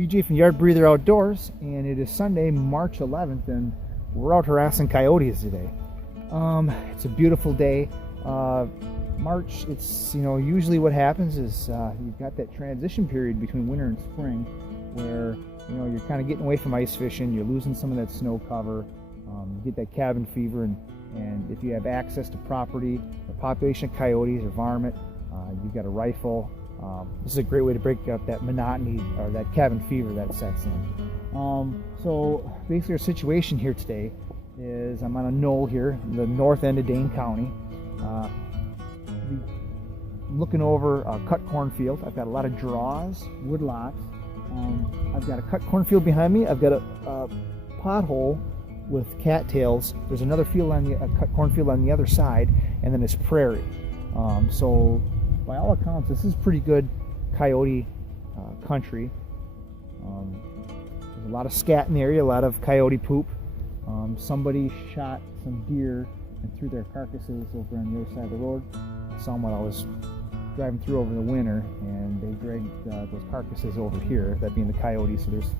BJ from Yardbreather Outdoors, and it is Sunday, March 11th, and we're out harassing coyotes today. It's a beautiful day. March, it's, usually what happens is you've got that transition period between winter and spring where, you're kind of getting away from ice fishing, you're losing some of that snow cover, you get that cabin fever, and if you have access to property, a population of coyotes or varmint, you've got a rifle. This is a great way to break up that monotony or that cabin fever that sets in. So basically our situation here today is I'm on a knoll here, the north end of Dane County, looking over a cut cornfield. I've got a lot of draws, woodlots. I've got a cut cornfield behind me. I've got a pothole with cattails. There's another field on the cut cornfield on the other side, and then it's prairie. So by all accounts, this is pretty good coyote country. There's a lot of scat in the area, a lot of coyote poop. Somebody shot some deer and threw their carcasses over on the other side of the road. I saw them while I was driving through over the winter, and they dragged those carcasses over here, that being the coyotes, so there's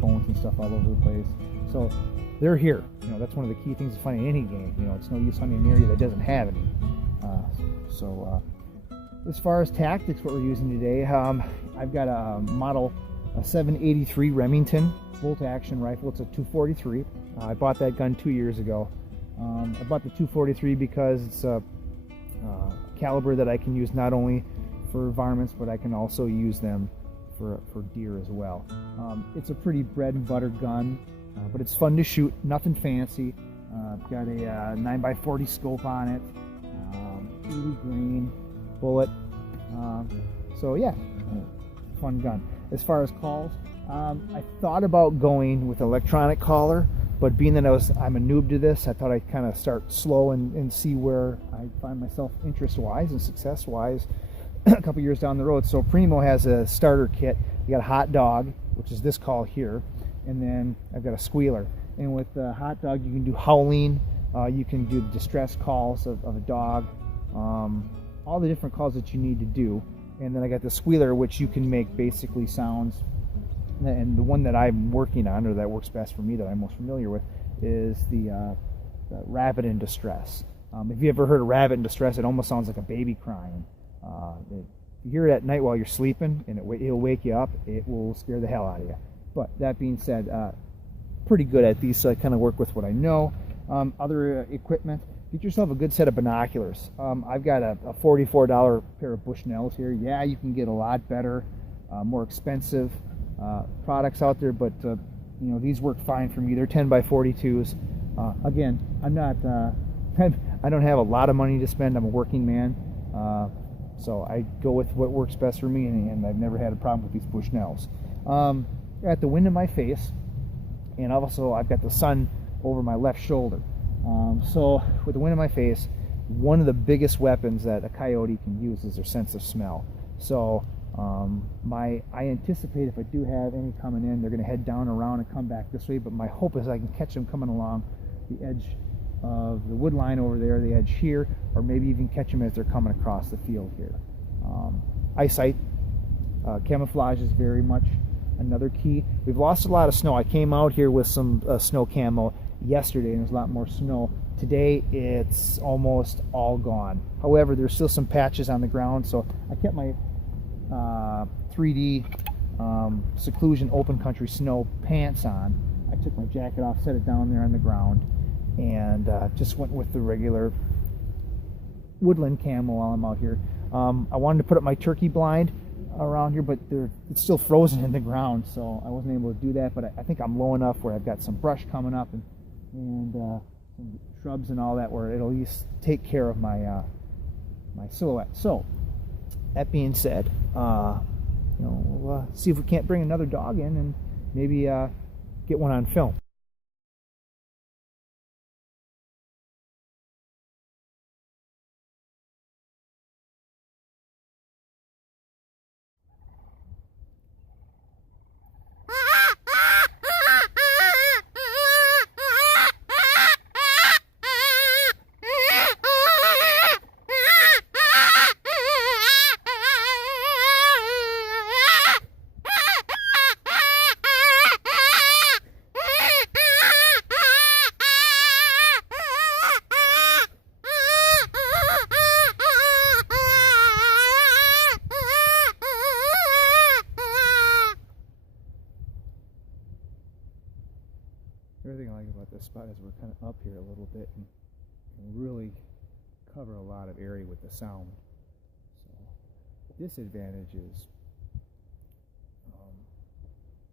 bones and stuff all over the place. So they're here. That's one of the key things to finding any game. It's no use hunting an area that doesn't have any. As far as tactics, what we're using today, I've got a 783 Remington bolt-action rifle. It's a 243. I bought that gun 2 years ago. I bought the 243 because it's a caliber that I can use not only for varmints, but I can also use them for deer as well. It's a pretty bread and butter gun, but it's fun to shoot. Nothing fancy. I've got a 9x40 scope on it. 80 grain bullet. So yeah, fun gun. As far as calls, I thought about going with electronic caller, but being that I'm a noob to this, I thought I'd kind of start slow and see where I find myself interest-wise and success-wise a couple years down the road. So Primo has a starter kit. You got a hot dog, which is this call here, and then I've got a squealer. And with the hot dog, you can do howling, you can do distress calls of a dog, all the different calls that you need to do. And then I got the squealer, which you can make basically sounds. And the one that I'm working on, or that works best for me, that I'm most familiar with, is the rabbit in distress. If you ever heard a rabbit in distress, it almost sounds like a baby crying. If you hear it at night while you're sleeping, and it'll wake you up, it will scare the hell out of you. But that being said, pretty good at these, so I kind of work with what I know. Other equipment. Get yourself a good set of binoculars. I've got a $44 pair of Bushnells here. Yeah, you can get a lot better, more expensive products out there, but these work fine for me. They're 10x42s. Again, I'm not. I don't have a lot of money to spend. I'm a working man, so I go with what works best for me, and I've never had a problem with these Bushnells. Got the wind in my face, and also I've got the sun over my left shoulder. So with the wind in my face, one of the biggest weapons that a coyote can use is their sense of smell. So I anticipate if I do have any coming in, they're going to head down around and come back this way, but my hope is I can catch them coming along the edge of the wood line over there, the edge here, or maybe even catch them as they're coming across the field here. Eyesight, camouflage is very much another key. We've lost a lot of snow. I came out here with some snow camo yesterday, and there's a lot more snow. Today it's almost all gone. However, there's still some patches on the ground, so I kept my 3D seclusion open country snow pants on. I took my jacket off, set it down there on the ground, and just went with the regular woodland camo while I'm out here. I wanted to put up my turkey blind around here, but it's still frozen in the ground, so I wasn't able to do that. But I think I'm low enough where I've got some brush coming up and some shrubs and all that, where it'll at least take care of my my silhouette. So that being said, we'll see if we can't bring another dog in and maybe get one on film. Everything I like about this spot is we're kind of up here a little bit and can really cover a lot of area with the sound. So disadvantage is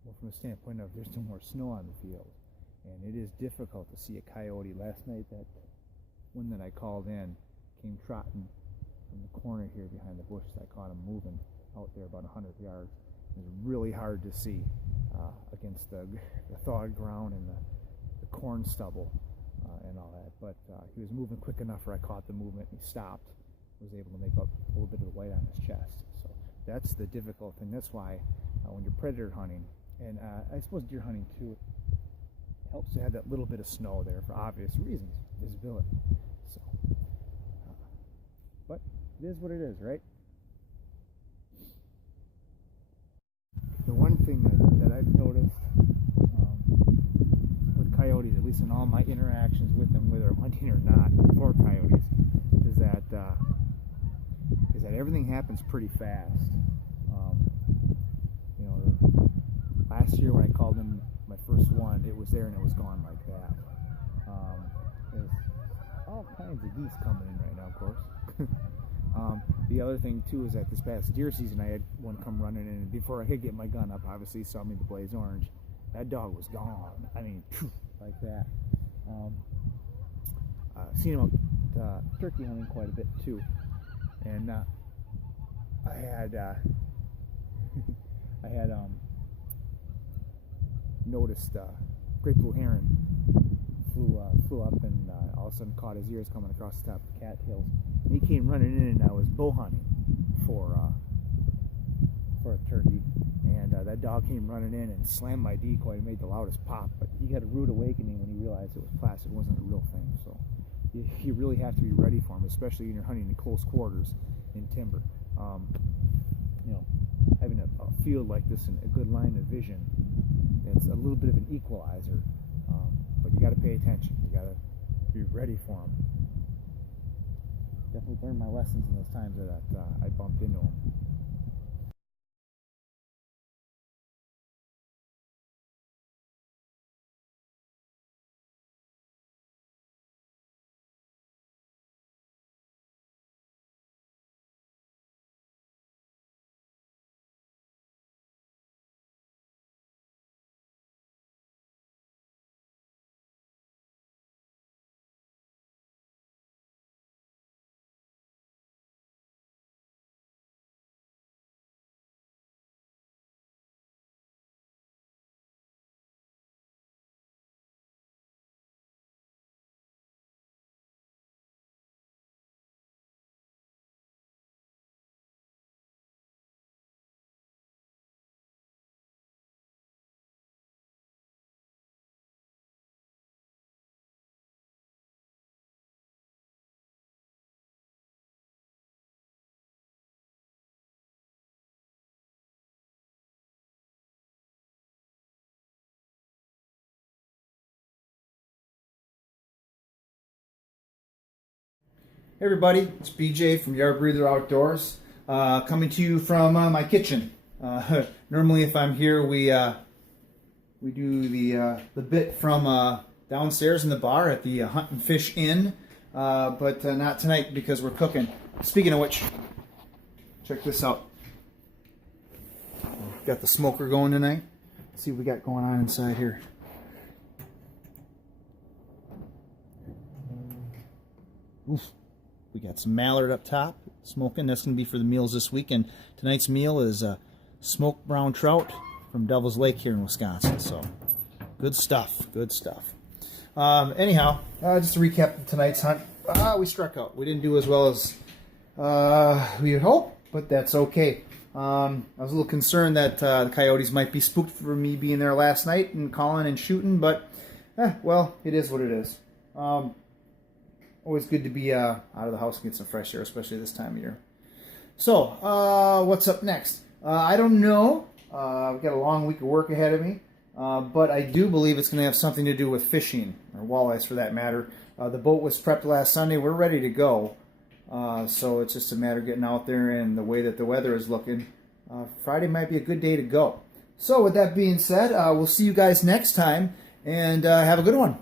well, from a standpoint of there's no more snow on the field, and it is difficult to see a coyote. Last night, that one that I called in came trotting from the corner here behind the bushes. I caught him moving out there about 100 yards. It was really hard to see against the thawed ground and the corn stubble and all that, but he was moving quick enough where I caught the movement and he stopped. Was able to make up a little bit of the white on his chest. So that's the difficult thing. That's why when you're predator hunting, and I suppose deer hunting too, it helps to have that little bit of snow there for obvious reasons, visibility. So, but it is what it is, right? The one thing that I've noticed with coyotes, at least in all my interactions with them, whether I'm hunting or not, for coyotes, is that everything happens pretty fast. You know, last year when I called in my first one, it was there and it was gone like that. There's all kinds of geese coming in right now, of course. The other thing too is that this past deer season I had one come running in, and before I could get my gun up, obviously saw me the blaze orange. That dog was gone. I mean, like that. Seen him out turkey hunting quite a bit too, and I had noticed great blue heron flew up and all of a sudden caught his ears coming across the top of the cattails. And he came running in, and I was bow hunting for a turkey, and that dog came running in and slammed my decoy and made the loudest pop. But he had a rude awakening when he realized it was plastic, it wasn't a real thing. So you really have to be ready for him, especially when you're hunting in close quarters in timber. You know, having a field like this and a good line of vision, it's a little bit of an equalizer, but you got to pay attention. You got to be ready for them. Definitely learned my lessons in those times that I bumped into them. Hey everybody, it's BJ from Yardbreather Outdoors, coming to you from my kitchen. Normally, if I'm here, we do the bit from downstairs in the bar at the Hunt and Fish Inn, but not tonight because we're cooking. Speaking of which, check this out. Got the smoker going tonight. Let's see what we got going on inside here. Oof. We got some mallard up top, smoking. That's going to be for the meals this weekend. Tonight's meal is smoked brown trout from Devil's Lake here in Wisconsin. So, good stuff, good stuff. Anyhow, just to recap tonight's hunt, we struck out. We didn't do as well as we had hoped, but that's okay. I was a little concerned that the coyotes might be spooked for me being there last night and calling and shooting, but, well, it is what it is. Always good to be out of the house and get some fresh air, especially this time of year. So, what's up next? I don't know. I've got a long week of work ahead of me, but I do believe it's going to have something to do with fishing, or walleyes for that matter. The boat was prepped last Sunday. We're ready to go. So it's just a matter of getting out there, and the way that the weather is looking, Friday might be a good day to go. So with that being said, we'll see you guys next time. and have a good one.